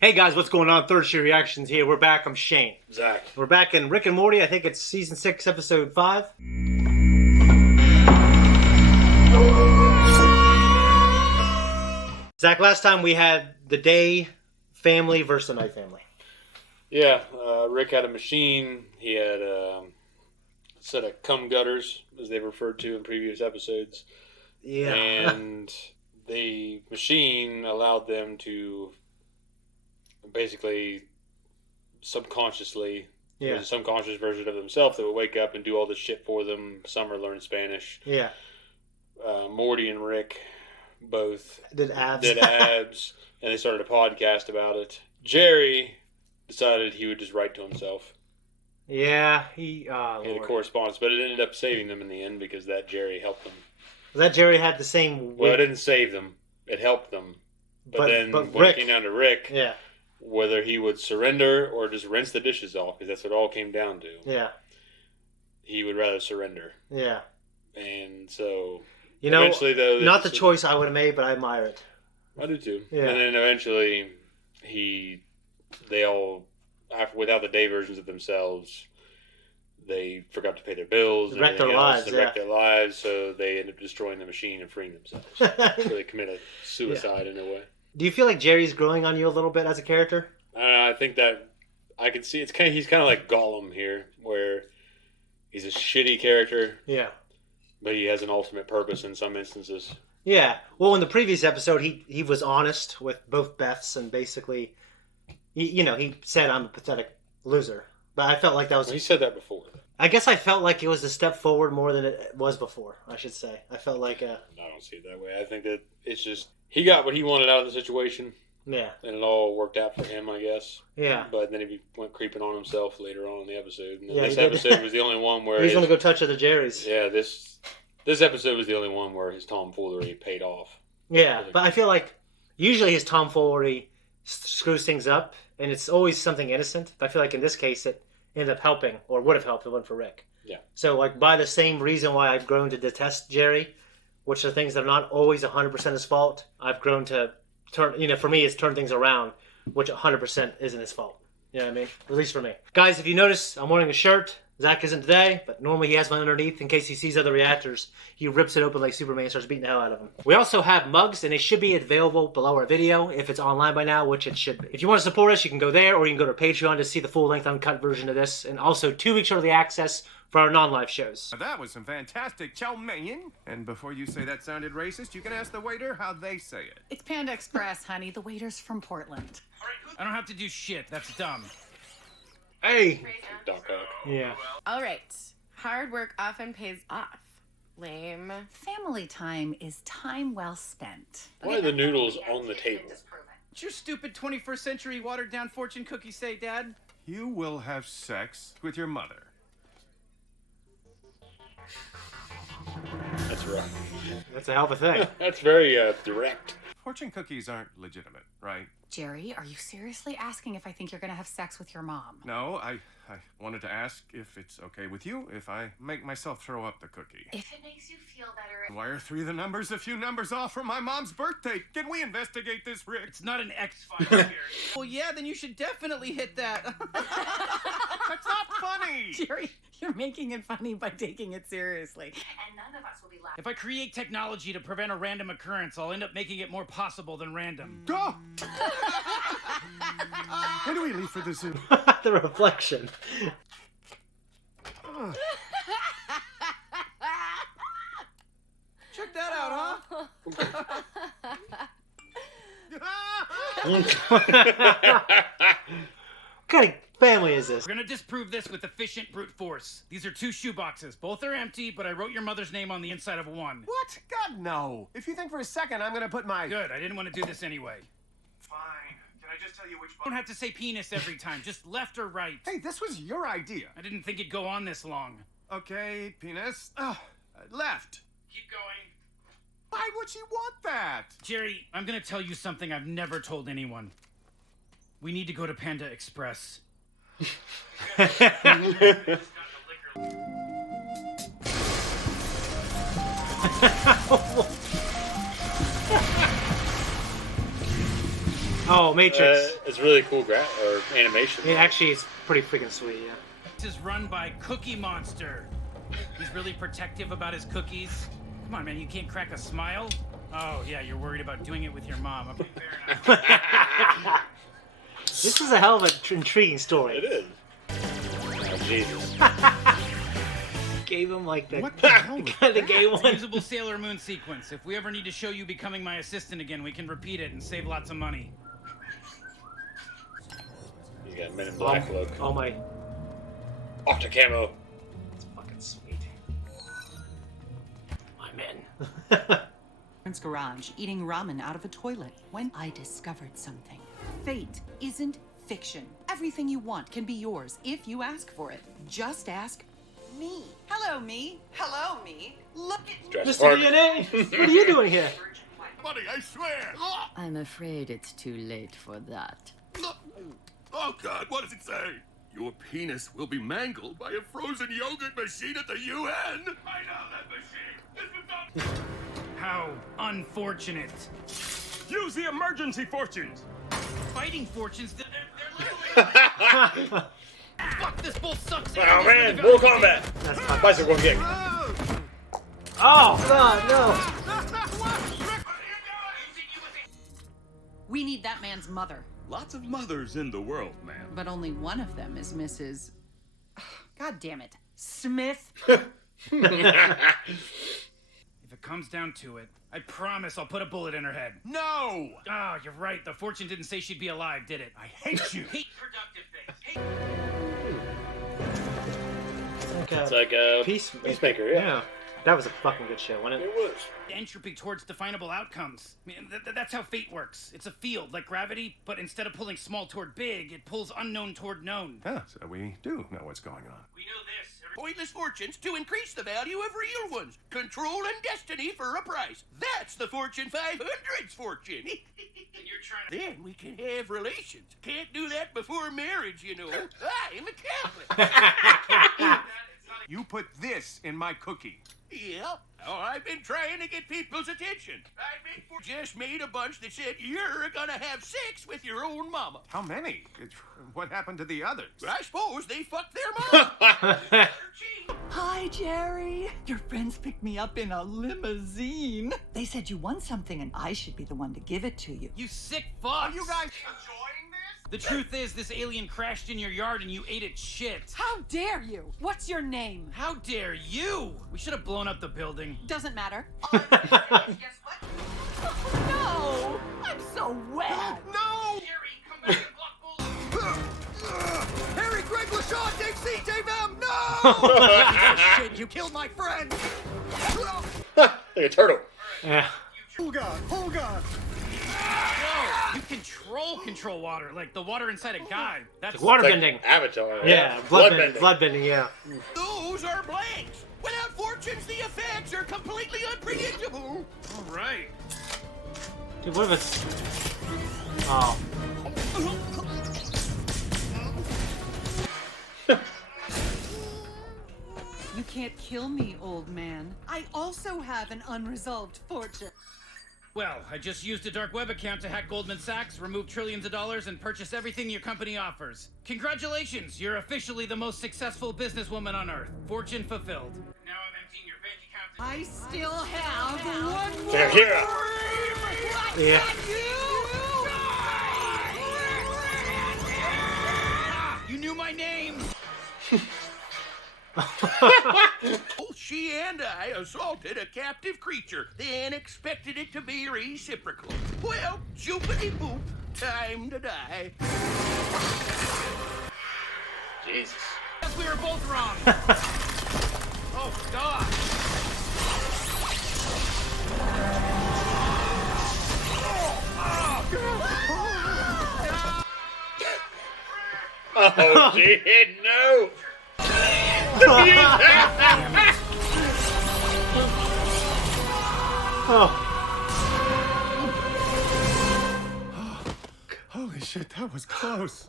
Hey guys, what's going on? Third Shift Reactions here. We're back. I'm Shane. Zack. We're back in Rick and Morty. I think it's season 6, episode 5. Zach, last time we had the day family versus the night family. Yeah, Rick had a machine. He had a set of cum gutters, as they referred to in previous episodes. Yeah. And the machine allowed them to basically subconsciously, there's a subconscious version of themselves that would wake up and do all this shit for them. Summer learned Spanish. Yeah. Morty and Rick both did abs, and they started a podcast about it. Jerry decided he would just write to himself. Yeah, he had a correspondence, but it ended up saving them in the end because that Jerry helped them. That Jerry had the same... Well, it didn't save them. It helped them. But then when Rick, it came down to Rick... Yeah. Whether he would surrender or just rinse the dishes off, because that's what it all came down to. Yeah. He would rather surrender. Yeah. And so, eventually, though, not the choice I would have made, but I admire it. I do too. Yeah. And then eventually, they all, without the day versions of themselves, they forgot to pay their bills. They wrecked their lives. Wrecked their lives, so they ended up destroying the machine and freeing themselves. So they committed suicide in a way. Do you feel like Jerry's growing on you a little bit as a character? I think that I can see he's kind of like Gollum here, where he's a shitty character. Yeah. But he has an ultimate purpose in some instances. Yeah. Well, in the previous episode, he was honest with both Beths and basically, he said, I'm a pathetic loser. But I felt like that was... Well, he said that before. I guess I felt like it was a step forward more than it was before, I should say. I felt like... I don't see it that way. I think that it's just... He got what he wanted out of the situation. Yeah. And it all worked out for him, I guess. Yeah. But then he went creeping on himself later on in the episode. And this episode was the only one where... He's going to go touch other Jerry's. Yeah, this episode was the only one where his tomfoolery paid off. Yeah, but I feel like usually his tomfoolery screws things up, and it's always something innocent. But I feel like in this case it ended up helping, or would have helped if it wasn't for Rick. Yeah. So, like, by the same reason why I've grown to detest Jerry, which are things that are not always 100% his fault, I've grown to turn, for me, it's turn things around, which 100% isn't his fault. You know what I mean? At least for me. Guys, if you notice, I'm wearing a shirt. Zach isn't today, but normally he has one underneath in case he sees other reactors. He rips it open like Superman and starts beating the hell out of them. We also have mugs, and they should be available below our video if it's online by now, which it should be. If you want to support us, you can go there, or you can go to Patreon to see the full-length uncut version of this, and also 2 weeks early access for our non-live shows. That was some fantastic Chow Mein. And before you say that sounded racist, you can ask the waiter how they say it. It's Panda Express, honey. The waiter's from Portland. I don't have to do shit. That's dumb. Hey! Yeah. All right. Hard work often pays off. Lame. Family time is time well spent. Why are the noodles on the table? What's your stupid 21st century watered down fortune cookie say, Dad? You will have sex with your mother. That's right. That's a hell of a thing. That's very direct. Fortune cookies aren't legitimate, right? Jerry, are you seriously asking if I think you're going to have sex with your mom? No, I wanted to ask if it's okay with you if I make myself throw up the cookie. If it makes you feel better... Why are 3 the numbers a few numbers off from my mom's birthday? Can we investigate this, Rick? It's not an X-Files, Jerry. Well, yeah, then you should definitely hit that. That's not funny! Jerry, you're making it funny by taking it seriously. And none of us will be laughing. If I create technology to prevent a random occurrence, I'll end up making it more possible than random. Go! Where do we leave for the zoo? The reflection. Check that out, huh? What kind of family is this? We're gonna disprove this with efficient brute force. These are 2 shoe boxes. Both are empty, but I wrote your mother's name on the inside of one. What? God, no. If you think for a second I'm gonna put my... Good, I didn't want to do this anyway. Fine. Can I just tell you which You don't have to say penis every time, just left or right. Hey, this was your idea. I didn't think it'd go on this long. Okay, penis. Left. Keep going. Why would she want that? Jerry, I'm gonna tell you something I've never told anyone. We need to go to Panda Express. Oh, Matrix. It's really cool animation. Yeah, actually, it's pretty freaking sweet, yeah. This is run by Cookie Monster. He's really protective about his cookies. Come on, man, you can't crack a smile? Oh, yeah, you're worried about doing it with your mom. Okay, fair enough. This is a hell of an intriguing story. It is. Oh, Jesus. Gave him like the What the hell? the gay It's a one. usable Sailor Moon sequence. If we ever need to show you becoming my assistant again, we can repeat it and save lots of money. He's got Men in Black look. Oh my. Octa camo. It's fucking sweet. I'm in. Garage eating ramen out of a toilet when I discovered something. Fate isn't fiction. Everything you want can be yours if you ask for it. Just ask me. Hello, me. Hello, me. Look at Mr. DNA, what are you doing here? Buddy, I swear. I'm afraid it's too late for that. Oh, God, what does it say? Your penis will be mangled by a frozen yogurt machine at the UN. I know that machine. This was not... How unfortunate. Use the emergency fortunes. Fighting fortunes, they're literally... Fuck, this bull sucks. Oh, man, Mortal Kombat. That's fine. Bicycle kick. Oh, God, no. We need that man's mother. Lots of mothers in the world, man. But only one of them is Mrs. God damn it. Smith. If it comes down to it, I promise I'll put a bullet in her head. No! Ah, you're right. The fortune didn't say she'd be alive, did it? I hate you. Hate productive things. It's like a Peacemaker, yeah. That was a fucking good show, wasn't it? It was. Entropy towards definable outcomes. I mean, that's how fate works. It's a field, like gravity, but instead of pulling small toward big, it pulls unknown toward known. Ah, so we do know what's going on. We know this. Pointless fortunes to increase the value of real ones. Control and destiny for a price. That's the Fortune 500's fortune. And you're trying to... Then we can have relations. Can't do that before marriage, you know. I'm a Catholic. You put this in my cookie. Yeah. Oh, I've been trying to get people's attention. I just made a bunch that said you're gonna have sex with your own mama. How many? What happened to the others? I suppose they fucked their mama. Hi, Jerry. Your friends picked me up in a limousine. They said you won something and I should be the one to give it to you. You sick fucks. Are you guys... The truth is, this alien crashed in your yard and you ate its shit. How dare you? What's your name? How dare you? We should have blown up the building. Doesn't matter. Guess what? Oh, no! I'm so wet. No! Jerry, come back and block bull. Harry Greg LaShaw, take CTM, no! Shit, you killed my friend. Like a turtle. Yeah. Oh, God. Oh, God. Whoa, you control water, like the water inside a guy. That's Like water Like bending. Avatar. Yeah, blood bending, yeah. Those are blanks. Without fortunes, the effects are completely unpredictable. all right. Dude, what if it's... Oh. You can't kill me, old man. I also have an unresolved fortune. Well, I just used a dark web account to hack Goldman Sachs, remove trillions of dollars, and purchase everything your company offers. Congratulations! You're officially the most successful businesswoman on Earth. Fortune fulfilled. Now I'm emptying your bank account. I still have one more. They're here. Yeah. You knew my name! She and I assaulted a captive creature, then expected it to be reciprocal. Well, joopity boop, time to die. Jesus. Yes, we were both wrong. Oh, God. Oh, gee, no. The music. Oh. Holy shit, that was close.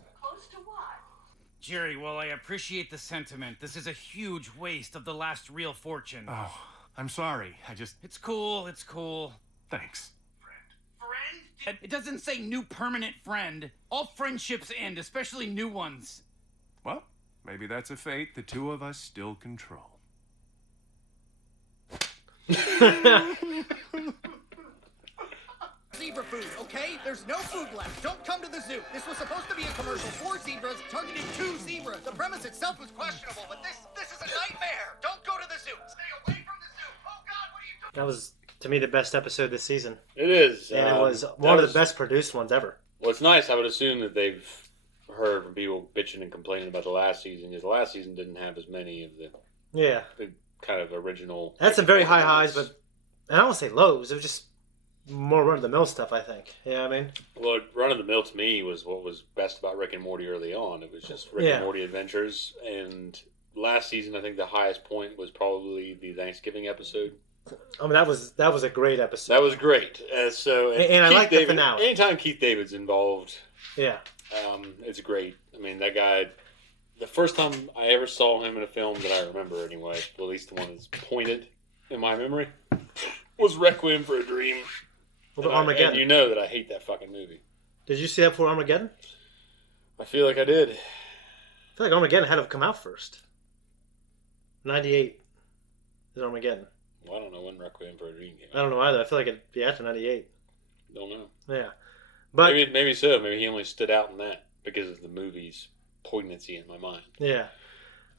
Jerry, while I appreciate the sentiment, this is a huge waste of the last real fortune. Oh, I'm sorry. It's cool, it's cool. Thanks. Friend? It doesn't say new permanent friend. All friendships end, especially new ones. Well, maybe that's a fate the two of us still control. Zebra food, okay? There's no food left. Don't come to the zoo. This was supposed to be a commercial for zebras, targeted to zebras. The premise itself was questionable, but this is a nightmare. Don't go to the zoo. Stay away from the zoo. Oh, God, what are you doing? That was, to me, the best episode this season. It is. And it was one of the best produced ones ever. Well, it's nice. I would assume that they've heard from people bitching and complaining about the last season, because the last season didn't have as many of the kind of original. That's some very high highs, but I don't want to say lows. It was just more run-of-the-mill stuff, I think. Yeah, I mean? Well, run-of-the-mill to me was what was best about Rick and Morty early on. It was just Rick and Morty adventures. And last season, I think the highest point was probably the Thanksgiving episode. I mean, that was a great episode. That was great. And I like the finale. Anytime Keith David's involved, yeah, it's great. I mean, that guy. The first time I ever saw him in a film that I remember, anyway, at least the one that's pointed in my memory, was Requiem for a Dream. Well, Armageddon. And you know that I hate that fucking movie. Did you see that before Armageddon? I feel like I did. I feel like Armageddon had to come out first. 98 is Armageddon. Well, I don't know when Requiem for a Dream came out. I don't know either. I feel like it'd be after 98. Don't know. Yeah. But maybe so. Maybe he only stood out in that because of the movie's poignancy in my mind. Yeah.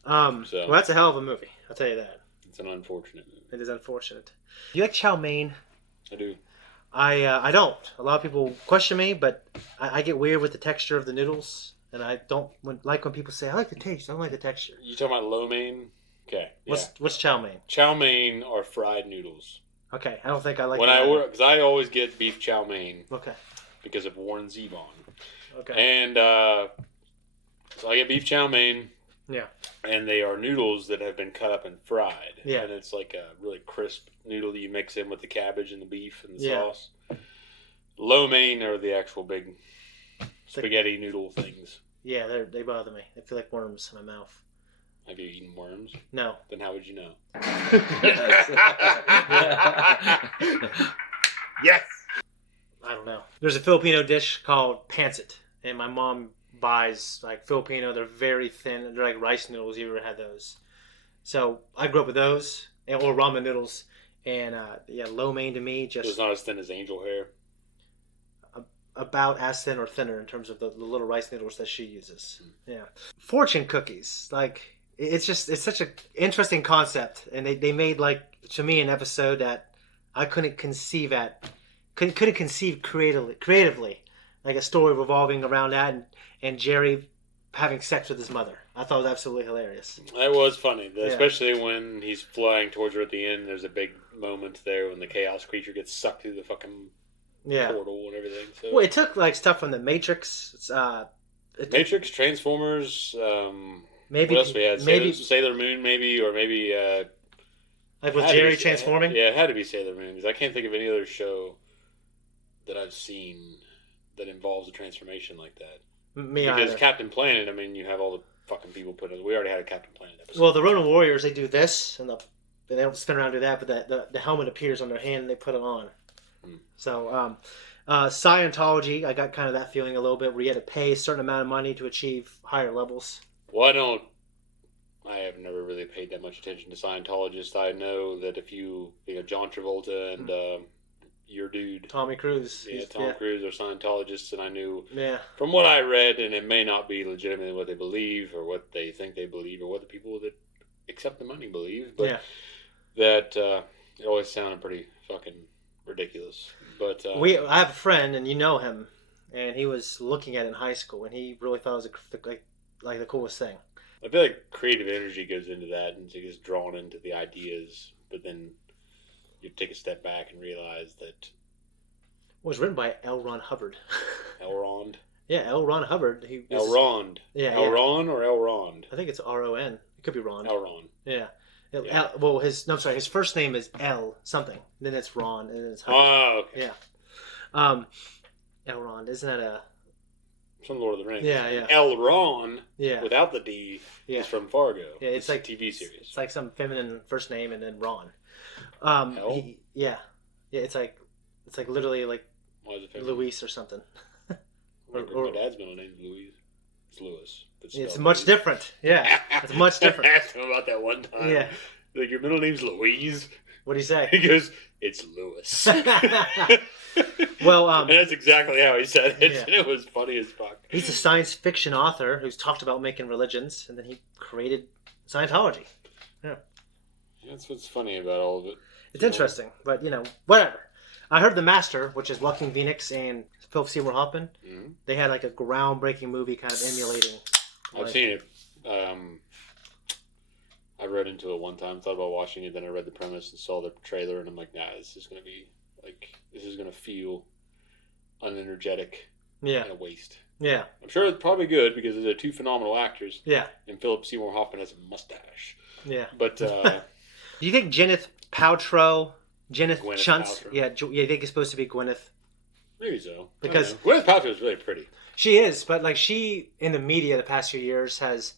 Well, that's a hell of a movie. I'll tell you that. It's an unfortunate movie. It is unfortunate. Do you like Chow Mein? I do. I don't. A lot of people question me, but I get weird with the texture of the noodles, and I don't like when people say, I like the taste, I don't like the texture. You talking about lo mein? Okay. What's Chow Mein? Chow mein are fried noodles. Okay, I don't think I like when that. I order, because I always get beef chow mein. Okay. Because of Warren Zevon. Okay. And so I get beef chow mein. Yeah. And they are noodles that have been cut up and fried. Yeah. And it's like a really crisp noodle that you mix in with the cabbage and the beef and the sauce. Lo mein are the actual big spaghetti noodle things. Yeah, they bother me. They feel like worms in my mouth. Have you eaten worms? No. Then how would you know? Yes. I don't know. There's a Filipino dish called pancit, and my mom buys like Filipino. They're very thin. They're like rice noodles. You ever had those? So I grew up with those, or ramen noodles, and lo mein to me just. It's not as thin as angel hair. About as thin or thinner in terms of the little rice noodles that she uses. Yeah. Fortune cookies, like it's such an interesting concept, and they made like to me an episode that I couldn't conceive creatively, like a story revolving around that and Jerry having sex with his mother. I thought it was absolutely hilarious. That was funny, especially when he's flying towards her at the end. There's a big moment there when the chaos creature gets sucked through the fucking portal and everything. So. Well, it took like stuff from the Matrix. Matrix, Transformers. Maybe what else we had? Sailor Moon, maybe, or maybe. Like with Jerry transforming. Yeah, it had to be Sailor Moon because I can't think of any other show that I've seen that involves a transformation like that. Because either. Captain Planet, I mean, you have all the fucking people put in. We already had a Captain Planet episode. Well, the Ronin Warriors, they do this, and they don't spin around and do that, but the helmet appears on their hand and they put it on. So, Scientology, I got kind of that feeling a little bit, where you had to pay a certain amount of money to achieve higher levels. Well, I have never really paid that much attention to Scientologists. I know that if you know, John Travolta and your dude, Tommy Cruise. Yeah, Tom Cruise are Scientologists, and I knew from Yeah. what I read, and it may not be legitimately what they believe or what they think they believe or what the people that accept the money believe, but that it always sounded pretty fucking ridiculous. But I have a friend, and you know him, and he was looking at it in high school, and he really thought it was like the coolest thing. I feel like creative energy goes into that, and he gets drawn into the ideas, but then you take a step back and realize that it was written by L. Ron Hubbard. Elrond? Yeah, L. Ron Hubbard. Elrond. Yeah. Elron or Elrond? I think it's R-O-N. It could be Ron. Elron. Yeah. His first name is L something. Then it's Ron, and then it's Hubbard. Oh, okay. Yeah. Elrond, isn't that a... From Lord of the Rings. Yeah. Elron, yeah, without the D, is from Fargo. Yeah, it's like a TV series. It's like some feminine first name and then Ron. Hell? It's like literally like Why is it fictional? Luis or something. My dad's middle name's Louise. It's Lewis. It's much different. Yeah, it's much different. I asked him about that one time. Yeah. Like, your middle name's Louise? What do you say? He goes, it's Lewis. Well, and that's exactly how he said it. Yeah. And it was funny as fuck. He's a science fiction author who's talked about making religions, and then he created Scientology. Yeah. That's what's funny about all of it. It's interesting, but, whatever. I heard The Master, which is Joaquin Phoenix and Philip Seymour Hoffman. Mm-hmm. They had like a groundbreaking movie kind of emulating. I've seen it. I read into it one time, thought about watching it, then I read the premise and saw the trailer, and I'm like, nah, this is going to feel unenergetic and a waste. Yeah. I'm sure it's probably good because they're two phenomenal actors. Yeah. And Philip Seymour Hoffman has a mustache. Yeah. But, do you think Gwyneth Paltrow... Gwyneth Chuntz? Paltrow. Yeah, you think it's supposed to be Gwyneth? Maybe so. Because Gwyneth Paltrow is really pretty. She is, but like she in the media the past few years has,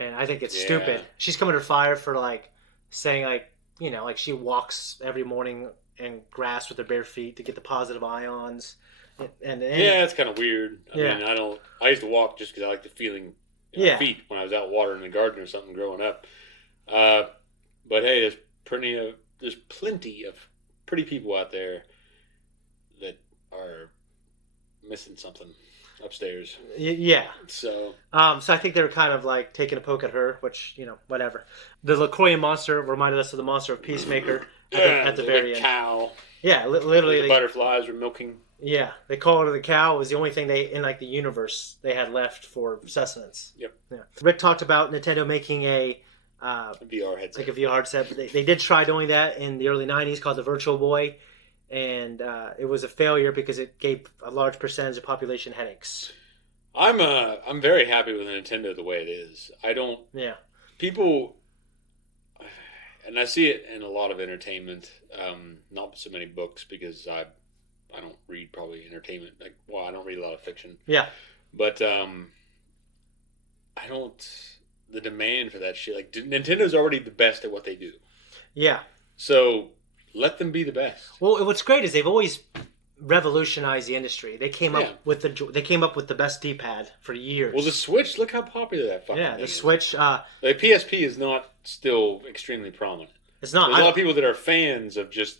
and I think it's stupid. She's come under fire for like saying like like she walks every morning in grass with her bare feet to get the positive ions. And yeah, it's kind of weird. I mean, I used to walk just because I like the feeling in my feet when I was out watering the garden or something growing up. But hey, there's plenty of pretty people out there that are missing something upstairs. Yeah. So I think they were kind of like taking a poke at her, which, whatever. The LaCroix monster reminded us of the monster of Peacemaker at the very end. Cow. Yeah, literally. The butterflies were milking. Yeah, they call her the cow. It was the only thing in like the universe they had left for sustenance. Yep. Yeah. Rick talked about Nintendo making a VR headset. Like a VR headset. They did try doing that in the early 90s called the Virtual Boy, and it was a failure because it gave a large percentage of population headaches. I'm very happy with Nintendo the way it is. People, and I see it in a lot of entertainment, not so many books because I don't read probably entertainment. I don't read a lot of fiction. Yeah. But the demand for that shit, like Nintendo's already the best at what they do. Yeah. So let them be the best. Well, what's great is they've always revolutionized the industry. They came up with the best D-pad for years. Well, the Switch, look how popular that fucking thing is. Switch. The PSP is not still extremely prominent. It's not. There's a lot of people that are fans of just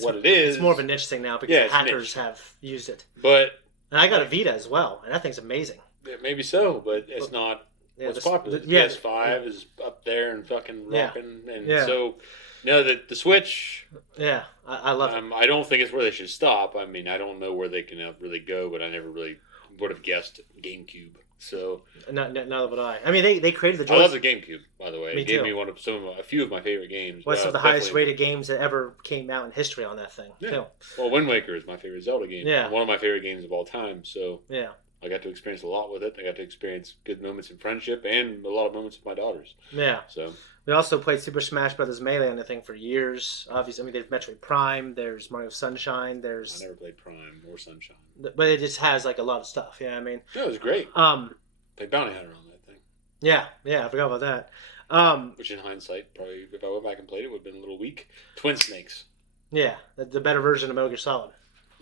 what it is. It's more of a niche thing now because hackers have used it. And I got a Vita as well, and that thing's amazing. Yeah, maybe so, but it's not what's popular. The PS5 is up there and fucking rocking. So, the Switch... Yeah, I love it. I don't think it's where they should stop. I mean, I don't know where they can really go, but I never really would have guessed GameCube. So neither would I. I mean, they created the joystick. I love the GameCube, by the way. Me it gave too. me a few of my favorite games. Some of the highest rated games that ever came out in history on that thing. Yeah. Too. Well, Wind Waker is my favorite Zelda game. Yeah. One of my favorite games of all time. So yeah, I got to experience a lot with it. I got to experience good moments in friendship and a lot of moments with my daughters. Yeah. So we also played Super Smash Brothers Melee on the thing for years. Obviously, I mean, there's Metroid Prime, there's Mario Sunshine, I never played Prime or Sunshine. But it just has like a lot of stuff. Yeah, I mean. Yeah, it was great. They bounty hunter on that thing. Yeah, I forgot about that. Which in hindsight, probably if I went back and played it, would have been a little weak. Twin Snakes. Yeah, the better version of Metal Gear Solid.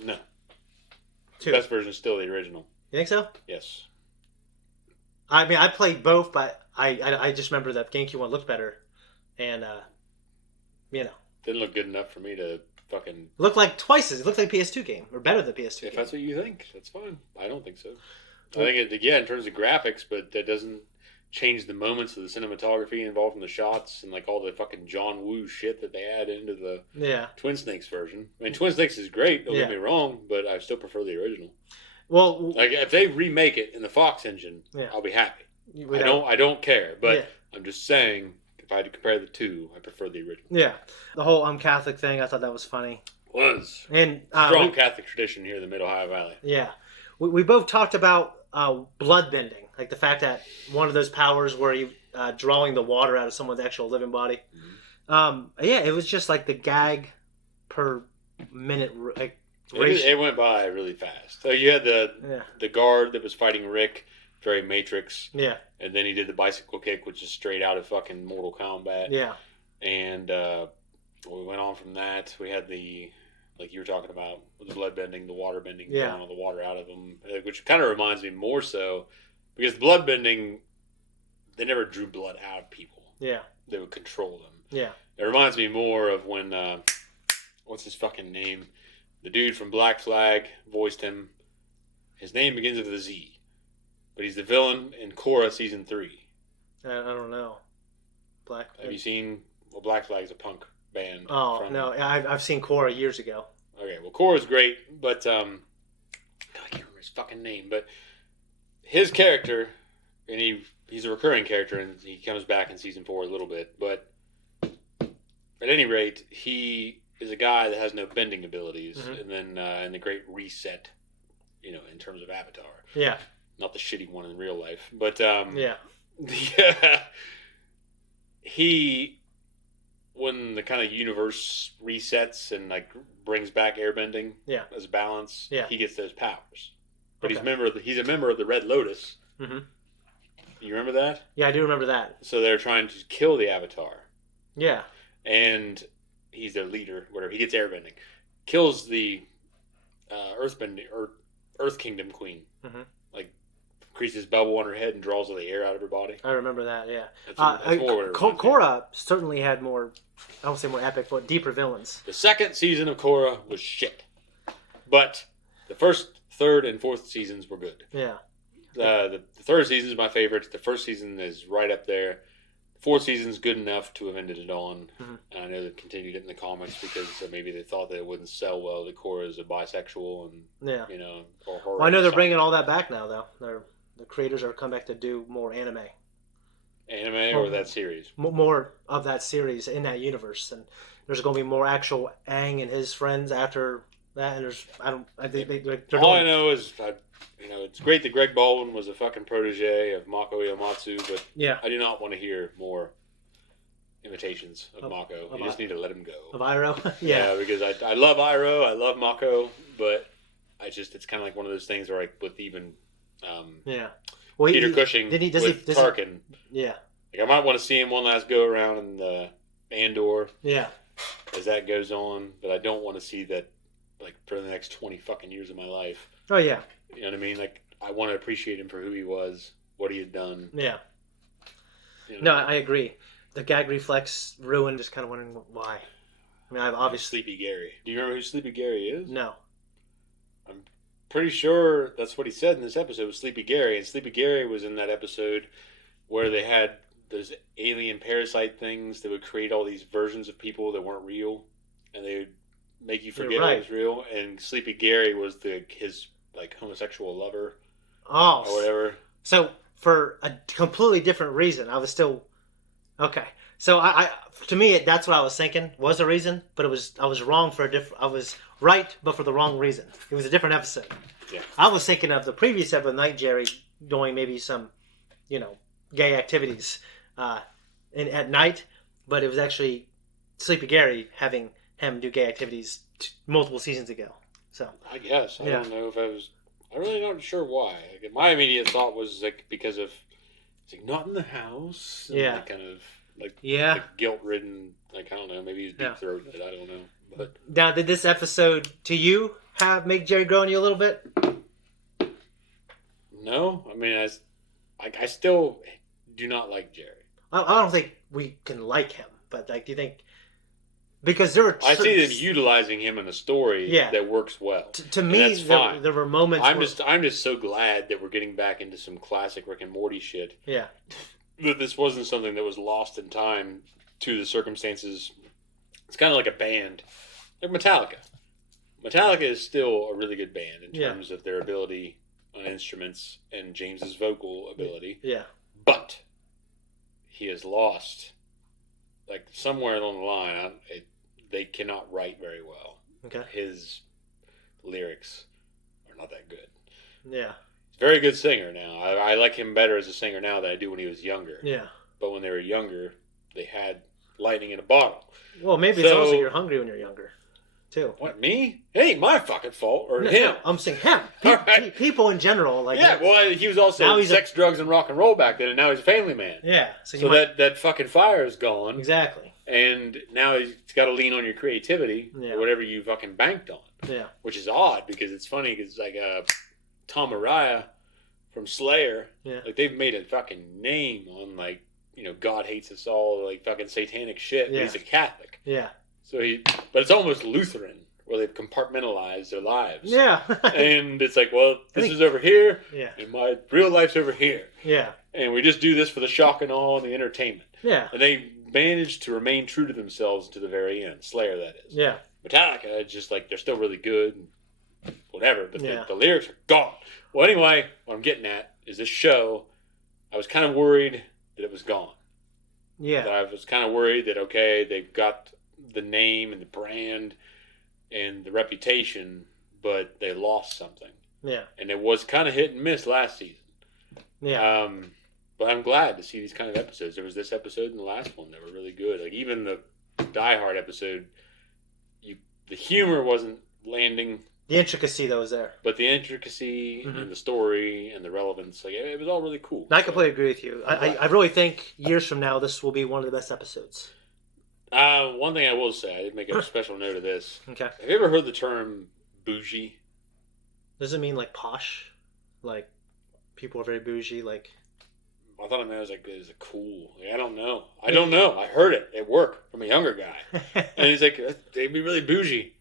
No. The best version is still the original. You think so? Yes. I mean, I played both, but I just remember that GameCube one looked better, and didn't look good enough for me to fucking look like twice as it looked like a PS2 game or better than a PS2 game. If that's what you think, that's fine. I don't think so. I think in terms of graphics, but that doesn't change the moments of the cinematography involved in the shots and like all the fucking John Woo shit that they add into the Twin Snakes version. I mean, Twin Snakes is great. Don't get me wrong, but I still prefer the original. Well, like if they remake it in the Fox engine, I be happy. I don't care, but I'm just saying if I had to compare the two, I prefer the original. Yeah, the whole Catholic thing, I thought that was funny. And strong Catholic tradition here in the Mid Ohio Valley. Yeah, we both talked about blood bending, like the fact that one of those powers where you drawing the water out of someone's actual living body. Mm-hmm. It was just like the gag per minute. Like, it went by really fast. So you had the guard that was fighting Rick, very Matrix. Yeah. And then he did the bicycle kick, which is straight out of fucking Mortal Kombat. Yeah. And we went on from that. We had the like you were talking about with the blood bending, the water bending, drawing all the water out of them, which kind of reminds me more so because the blood bending, they never drew blood out of people. Yeah, they would control them. Yeah, it reminds me more of when what's his fucking name? The dude from Black Flag voiced him. His name begins with a Z, but he's the villain in Korra season 3. I don't know. Have you seen? Well, Black Flag's a punk band. Oh no, I've seen Korra years ago. Okay, well Korra's great, but God, I can't remember his fucking name. But his character, and he's a recurring character, and he comes back in season 4 a little bit. But at any rate, he is a guy that has no bending abilities, and then in the Great Reset, you know, in terms of Avatar. Yeah. Not the shitty one in real life, but yeah. He, when the kind of universe resets and like brings back airbending as balance, he gets those powers. But he's a member of the Red Lotus. Mm-hmm. You remember that? Yeah, I do remember that. So they're trying to kill the Avatar. Yeah. And he's their leader, whatever. He gets airbending. Kills the Earth Kingdom Queen. Mm-hmm. Like, creases bubble on her head and draws all the air out of her body. I remember that, yeah. Korra certainly had more, I don't say more epic, but deeper villains. The second season of Korra was shit. But the first, third, and fourth seasons were good. Yeah. The third season is my favorite. The first season is right up there. The fourth season's good enough to have ended it on. Mm-hmm. And I know they continued it in the comics because maybe they thought that it wouldn't sell well that Korra is a bisexual and, you know, or horror. Well, I know they're bringing all that back now, though. The creators are coming back to do more anime. Anime or that series? More of that series in that universe. And there's going to be more actual Aang and his friends after that. And there's, all I know is, you know, it's great that Greg Baldwin was a fucking protege of Mako Uematsu, but I do not want to hear more imitations of Mako. You just need to let him go. Of Iroh? Yeah, because I love Iroh, I love Mako, but it's kind of like one of those things where, like, with even well, Peter Cushing with Tarkin. Yeah. Like, I might want to see him one last go around in Andor. Yeah. As that goes on, but I don't want to see that, like, for the next 20 fucking years of my life. Oh, yeah. You know what I mean? Like, I want to appreciate him for who he was, what he had done. Yeah. You know? No, I agree. The gag reflex ruined, just kind of wondering why. I mean, I've obviously... Sleepy Gary. Do you remember who Sleepy Gary is? No. I'm pretty sure that's what he said in this episode was Sleepy Gary. And Sleepy Gary was in that episode where they had those alien parasite things that would create all these versions of people that weren't real. And they would make you forget it was real. And Sleepy Gary was his... like homosexual lover, or whatever. So for a completely different reason, I was still okay. So I to me, that's what I was thinking was a reason, but I was wrong for a different. I was right, but for the wrong reason. It was a different episode. Yeah. I was thinking of the previous episode, Night Jerry doing maybe some, you know, gay activities at night, but it was actually Sleepy Gary having him do gay activities multiple seasons ago. So I guess I don't know if I'm really not sure why. Like, my immediate thought was like because of it's like not in the house. And like, kind of like guilt ridden. Like I don't know. Maybe he's deep throated. I don't know. But now, did this episode to you make Jerry grow on you a little bit? No, I mean I still do not like Jerry. I don't think we can like him, but like, do you think? Because I see them utilizing him in a story that works well. To me, there were moments. I'm just so glad that we're getting back into some classic Rick and Morty shit. Yeah, that this wasn't something that was lost in time to the circumstances. It's kind of like a band, like Metallica. Metallica is still a really good band in terms of their ability on instruments and James's vocal ability. Yeah, but he has lost. Like, somewhere along the line, they cannot write very well. Okay. His lyrics are not that good. Yeah. He's a very good singer now. I like him better as a singer now than I do when he was younger. Yeah. But when they were younger, they had lightning in a bottle. Well, maybe it's also you're hungry when you're younger, too. What, me? It ain't my fucking fault. Or him. No, I'm saying him. People in general. Like, yeah, well, he was also drugs, and rock and roll back then, and now he's a family man. Yeah. So that fucking fire is gone. Exactly. And now he's got to lean on your creativity or whatever you fucking banked on. Yeah. Which is odd because it's funny because like Tom Araya from Slayer, like they've made a fucking name on like, you know, God hates us all, like fucking satanic shit. But he's a Catholic. Yeah. So but it's almost Lutheran where they've compartmentalized their lives. Yeah. And it's like, well, this is over here. Yeah. And my real life's over here. Yeah. And we just do this for the shock and awe and the entertainment. Yeah. And they managed to remain true to themselves to the very end. Slayer, that is. Yeah. Metallica, just like, they're still really good. And whatever. But the lyrics are gone. Well, anyway, what I'm getting at is this show, I was kind of worried that it was gone. Yeah. I was kind of worried that, okay, they've got the name and the brand and the reputation, but they lost something. Yeah. And it was kind of hit and miss last season. Yeah. But I'm glad to see these kind of episodes. There was this episode and the last one that were really good. Like even the Die Hard episode, the humor wasn't landing. The intricacy that was there. But the intricacy and the story and the relevance, like it was all really cool. I completely agree with you. I really think years from now this will be one of the best episodes. One thing I will say, I did make a special note of this. Okay. Have you ever heard the term bougie? Does it mean like posh? Like people are very bougie? Like I thought it was like it was cool. Like, I don't know. I heard it at work from a younger guy, and he's like, "They'd be really bougie."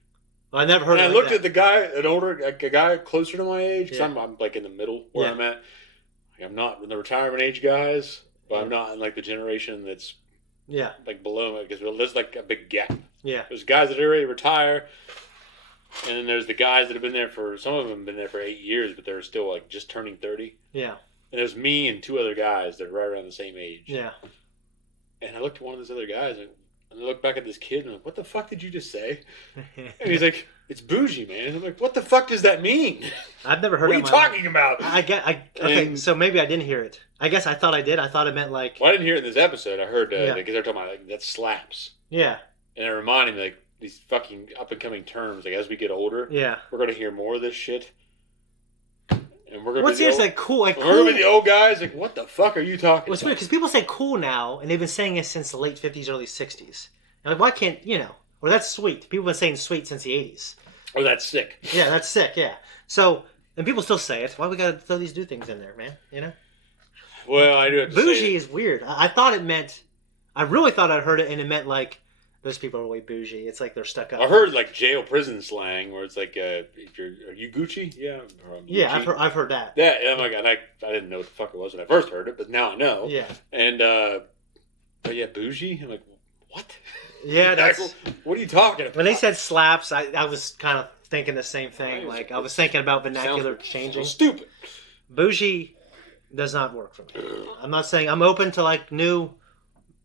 I never heard. And I looked at the guy, a guy closer to my age, because I'm like in the middle where I'm at. Like, I'm not in the retirement age guys, but I'm not in like the generation that's like below me, because there's like a big gap. Yeah, there's guys that are ready to retire, and then there's the guys that have been there for, some of them have been there for 8 years, but they're still like just turning 30. Yeah. And there's me and 2 other guys that are right around the same age. Yeah. And I looked at one of those other guys and I looked back at this kid and I'm like, what the fuck did you just say? And he's like, it's bougie, man. And I'm like, what the fuck does that mean? I've never heard What are you talking about? Okay, so maybe I didn't hear it. I guess I thought I did. I thought it meant like... Well, I didn't hear it in this episode. I heard, because they're talking about, like, that slaps. Yeah. And it reminded me, like, these fucking up-and-coming terms. Like, as we get older, we're going to hear more of this shit. And we're going to be like cool? Like, we're going to be the old guys. Like, what the fuck are you talking about? It's weird, because people say cool now, and they've been saying it since the late 50s, early 60s. And like, why can't, or that's sweet. People have been saying sweet since the 80s. Or that's sick. Yeah, that's sick, yeah. So, and people still say it. Why we got to throw these new things in there, man? Well, I do have to say bougie is weird. I thought it meant, I really thought I'd heard it, and it meant like, those people are way bougie. It's like they're stuck up. I heard like jail prison slang where it's like, are you Gucci? Yeah. Yeah, I've heard that. Yeah, oh my God. I didn't know what the fuck it was when I first heard it, but now I know. Yeah. And, but yeah, bougie? I'm like, what? Yeah, that's... What are you talking about? When they said slaps, I was kind of thinking the same thing. Like, I was thinking about vernacular changing. Stupid. Bougie does not work for me. I'm not saying... I'm open to, like, new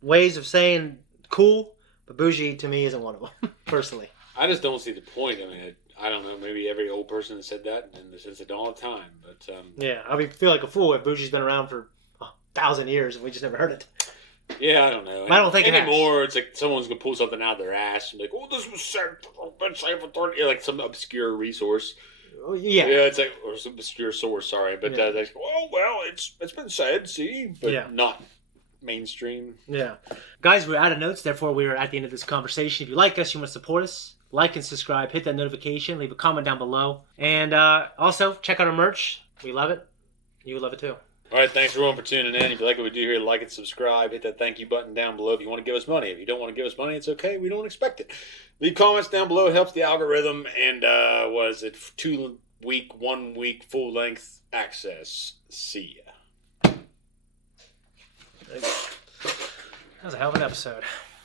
ways of saying cool, but bougie, to me, isn't one of them, personally. I just don't see the point. I mean, I don't know. Maybe every old person has said that since the dawn of time. But yeah, I feel like a fool if bougie's been around for 1,000 years and we just never heard it. Yeah, I don't know. I don't think anymore. It's like someone's gonna pull something out of their ass and be like, "Oh, this was said like some obscure resource." Yeah, it's like or some obscure source. Sorry, but like, well, it's been said. See, but not mainstream. Yeah, guys, we're out of notes. Therefore, we are at the end of this conversation. If you like us, you want to support us, like and subscribe, hit that notification, leave a comment down below, and also check out our merch. We love it. You love it too. All right, thanks everyone for tuning in. If you like what we do here, like and subscribe. Hit that thank you button down below if you want to give us money. If you don't want to give us money, it's okay. We don't expect it. Leave comments down below. It helps the algorithm. And 2 week, 1 week, full length access. See ya. That was a hell of an episode.